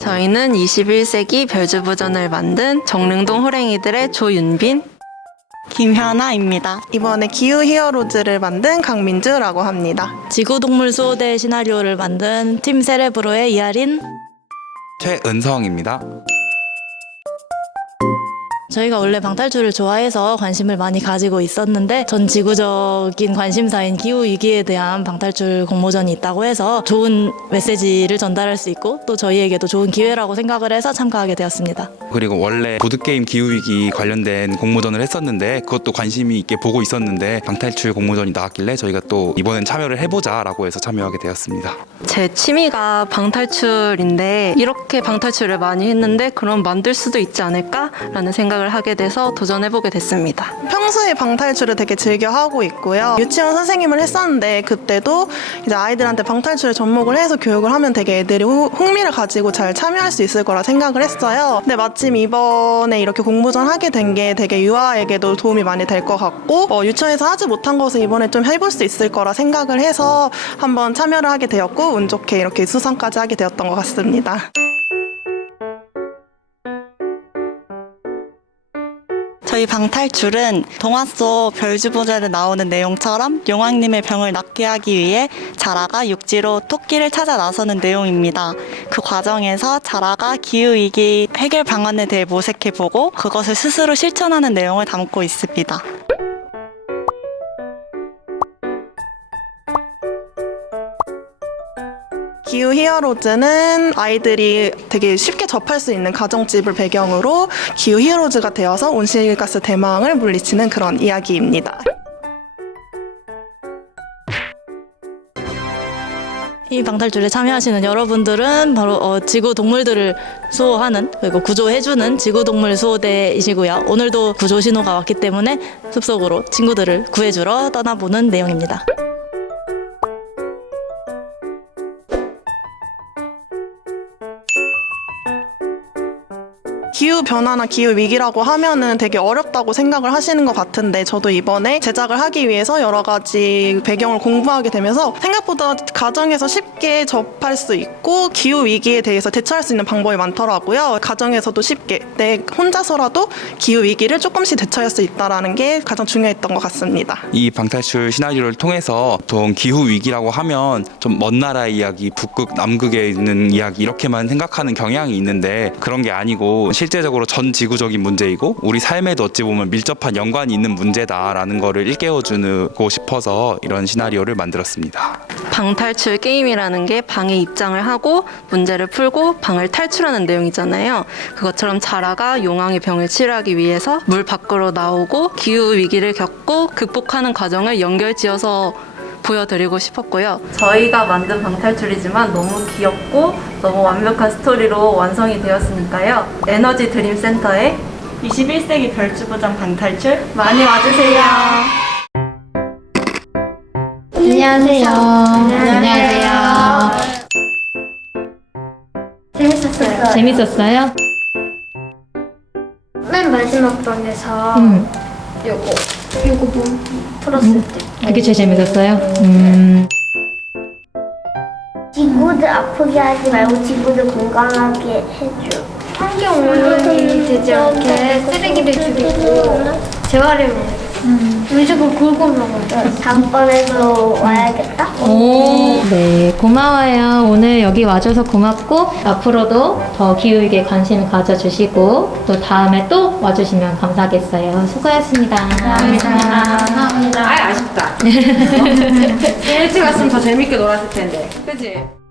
저희는 21세기 별주부전을 만든 정릉동 호랭이들의 조윤빈, 김현아입니다. 이번에 기후 히어로즈를 만든 강민주라고 합니다. 지구동물 수호대 시나리오를 만든 팀 세레브로의 이하린. 최은성입니다. 저희가 원래 방탈출을 좋아해서 관심을 많이 가지고 있었는데 전 지구적인 관심사인 기후 위기에 대한 방탈출 공모전이 있다고 해서 좋은 메시지를 전달할 수 있고 또 저희에게도 좋은 기회라고 생각을 해서 참가하게 되었습니다. 그리고 원래 보드게임 기후위기 관련된 공모전을 했었는데 그것도 관심이 있게 보고 있었는데 방탈출 공모전이 나왔길래 저희가 또 이번엔 참여를 해보자 라고 해서 참여하게 되었습니다. 제 취미가 방탈출인데 이렇게 방탈출을 많이 했는데 그럼 만들 수도 있지 않을까라는 생각을 하게 돼서 도전해보게 됐습니다. 평소에 방탈출을 되게 즐겨 하고 있고요. 유치원 선생님을 했었는데 그때도 이제 아이들한테 방탈출을 접목을 해서 교육을 하면 되게 애들이 후- 흥미를 가지고 잘 참여할 수 있을 거라 생각을 했어요. 근데 마침 이번에 이렇게 공모전 하게 된 게 되게 유아에게도 도움이 많이 될 것 같고 어, 유치원에서 하지 못한 것을 이번에 좀 해볼 수 있을 거라 생각을 해서 한번 참여를 하게 되었고 운 좋게 이렇게 수상까지 하게 되었던 것 같습니다. 저희 방탈출은 동화 속 별주부전에 나오는 내용처럼 용왕님의 병을 낫게 하기 위해 자라가 육지로 토끼를 찾아 나서는 내용입니다. 그 과정에서 자라가 기후위기 해결 방안에 대해 모색해보고 그것을 스스로 실천하는 내용을 담고 있습니다. 기후 히어로즈는 아이들이 되게 쉽게 접할 수 있는 가정집을 배경으로 기후 히어로즈가 되어서 온실가스 대망을 물리치는 그런 이야기입니다. 이 방탈출에 참여하시는 여러분들은 바로 어, 지구 동물들을 수호하는 그리고 구조해주는 지구 동물 수호대이시고요. 오늘도 구조 신호가 왔기 때문에 숲속으로 친구들을 구해주러 떠나보는 내용입니다. 기후 변화나 기후 위기라고 하면은 되게 어렵다고 생각을 하시는 것 같은데 저도 이번에 제작을 하기 위해서 여러 가지 배경을 공부하게 되면서 생각보다 가정에서 쉽게 접할 수 있고 기후 위기에 대해서 대처할 수 있는 방법이 많더라고요. 가정에서도 쉽게 내 혼자서라도 기후 위기를 조금씩 대처할 수 있다라는 게 가장 중요했던 것 같습니다. 이 방탈출 시나리오를 통해서 보통 기후 위기라고 하면 좀 먼 나라의 이야기, 북극, 남극에 있는 이야기 이렇게만 생각하는 경향이 있는데 그런 게 아니고 실제 적으로 전 지구적인 문제이고 우리 삶에도 어찌 보면 밀접한 연관이 있는 문제다라는 거를 일깨워 주고 싶어서 이런 시나리오를 만들었습니다. 방탈출 게임이라는 게 방에 입장을 하고 문제를 풀고 방을 탈출하는 내용이잖아요. 그것처럼 자라가 용왕의 병을 치료하기 위해서 물 밖으로 나오고 기후 위기를 겪고 극복하는 과정을 연결지어서 보여드리고 싶었고요. 저희가 만든 방탈출이지만 너무 귀엽고 너무 완벽한 스토리로 완성이 되었으니까요. 에너지 드림 센터에 21세기 별주부전 방탈출 많이 와주세요. 안녕하세요. 안녕하세요. 재밌었어요. 재밌었어요? 맨 마지막 방에서 음, 요거 요거 뭐 풀었을 때 그게 제일 재밌었어요? 음, 지구들 아프게 하지 말고 지구들 건강하게 해줘. 환경 오염이 되지 않게 쓰레기를 줄이고 재활용해야겠어. 음식을 골고 먹어야 돼. 다음번에도 와야겠다. 오, 네, 고마워요. 오늘 여기 와줘서 고맙고, 앞으로도 더 기후위기에 관심 가져주시고, 또 다음에 또 와주시면 감사하겠어요. 수고하셨습니다. 감사합니다. 아 아쉽다. 일찍 왔으면 더 재밌게 놀았을 텐데. 그지?